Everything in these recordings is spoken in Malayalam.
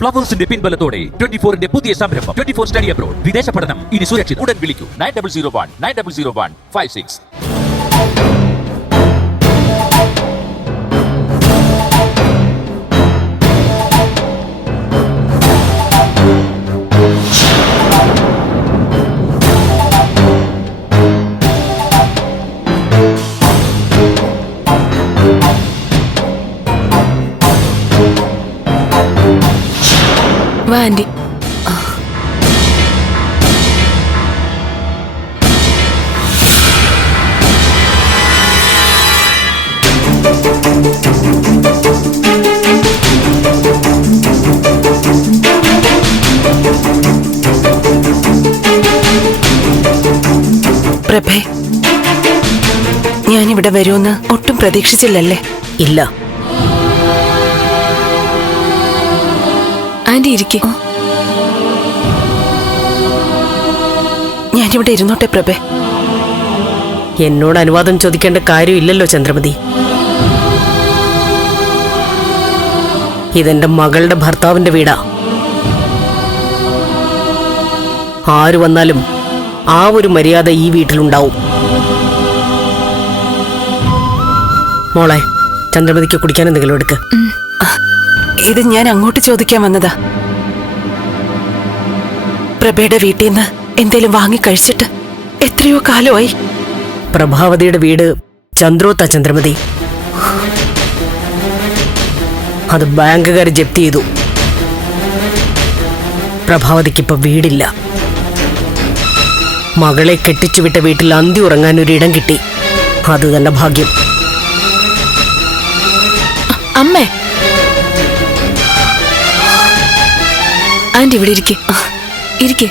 ഫ്ലവേഴ്സിന്റെ പിൻബലത്തോടെ ട്വന്റി ഫോറിന്റെ പുതിയ സംരംഭം ട്വന്റി ഫോർ സ്റ്റഡി അബ്രോഡ് വിദേശ പഠനം ഇനി സുരക്ഷിത്. ഉടൻ വിളിക്കൂ. Nine double zero one nine double zero one five six പ്രഭേ ഞാനിവിടെ വരുമെന്ന് ഒട്ടും പ്രതീക്ഷിച്ചില്ലല്ലേ? ഇല്ല. ഇരിക്കെ. ഞാനിവിടെ ഇരുന്നോട്ടെ പ്രഭേ. എന്നോട് അനുവാദം ചോദിക്കേണ്ട കാര്യമില്ലല്ലോ ചന്ദ്രമതി. ഇതെന്റെ മകളുടെ ഭർത്താവിന്റെ വീടാ. ആര് വന്നാലും ആ ഒരു മര്യാദ ഈ വീട്ടിലുണ്ടാവും. മോളെ ചന്ദ്രമതിക്ക് കുടിക്കാൻ എന്തെങ്കിലും എടുക്ക്. ഇത് ഞാൻ അങ്ങോട്ട് ചോദിക്കാൻ വന്നതാ. പ്രഭയുടെ വീട്ടിൽ നിന്ന് എന്തേലും വാങ്ങി കഴിച്ചിട്ട് എത്രയോ കാലമായി. പ്രഭാവതിയുടെ വീട് ചന്ദ്രോത്ത ചന്ദ്രമതി. അത് ബാങ്കുകാർ ജപ്തി ചെയ്തു. പ്രഭാവതിക്കിപ്പോ വീടില്ല. മകളെ കെട്ടിച്ചു വിട്ട വീട്ടിൽ അന്തി ഉറങ്ങാൻ ഒരു ഇടം കിട്ടി. അത് തന്നെ ഭാഗ്യം. അമ്മേ ആന്റി ഇവിടെ ഇരിക്കേ. ഇരിക്കെ.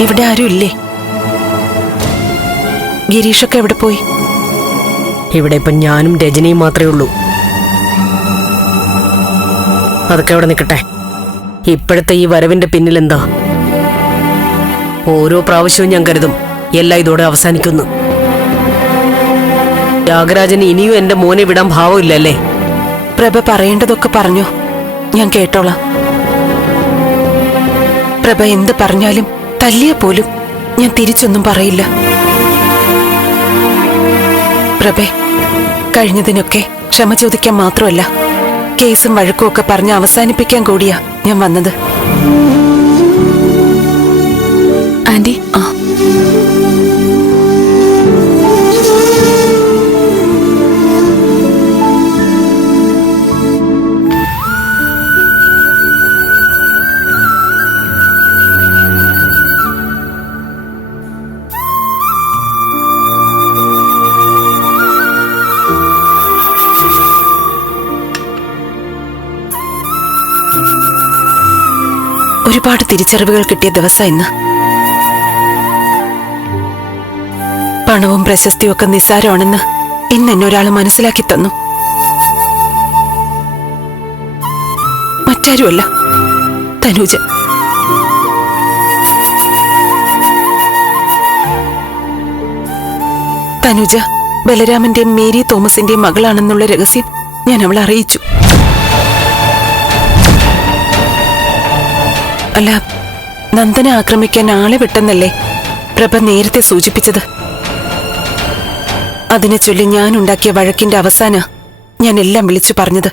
ഇവിടെ ആരും ഇല്ലേ? ഗിരീഷൊക്കെ എവിടെ പോയി? ഇവിടെ ഇപ്പൊ ഞാനും രജനിയും മാത്രമേ ഉള്ളൂ. അതൊക്കെ അവിടെ നിൽക്കട്ടെ. ഇപ്പോഴത്തെ ഈ വരവിന്റെ പിന്നിൽ എന്താ? ഓരോ പ്രാവശ്യവും ഞാൻ കരുതും എല്ലാം ഇതോടെ അവസാനിക്കുന്നു. ത്യാഗരാജന് ഇനിയും എന്റെ മോനെ വിടാൻ ഭാവമില്ലല്ലേ? പ്രഭ പറയേണ്ടതൊക്കെ പറഞ്ഞു. ഞാൻ കേട്ടോളാം. പ്രഭ എന്ത് പറഞ്ഞാലും തല്ലിയ പോലും ഞാൻ തിരിച്ചൊന്നും പറയില്ല. പ്രഭേ കഴിഞ്ഞതിനൊക്കെ ക്ഷമ ചോദിക്കാൻ മാത്രമല്ല കേസും വഴക്കുമൊക്കെ പറഞ്ഞ് അവസാനിപ്പിക്കാൻ കൂടിയാ ഞാൻ വന്നത്. ആന്റി ആ. ഒരുപാട് തിരിച്ചറിവുകൾ കിട്ടിയ ദിവസം ഇന്ന്. പണവും പ്രശസ്തിയും ഒക്കെ നിസ്സാരമാണെന്ന് ഇന്ന് എന്നെ ഒരാൾ മനസ്സിലാക്കി തന്നു. മറ്റാരുമല്ല തനൂജ തനുജ ബലരാമന്റെയും മേരി തോമസിന്റെയും മകളാണെന്നുള്ള രഹസ്യം ഞാൻ അവളെ അറിയിച്ചു. അല്ല നന്ദനെ ആക്രമിക്കാൻ ആളെ വിട്ടെന്നല്ലേ പ്രഭ നേരത്തെ സൂചിപ്പിച്ചത്? അതിനെ ചൊല്ലി ഞാൻ ഉണ്ടാക്കിയ വഴക്കിന്റെ അവസാന ഞാൻ എല്ലാം വിളിച്ചു പറഞ്ഞത്.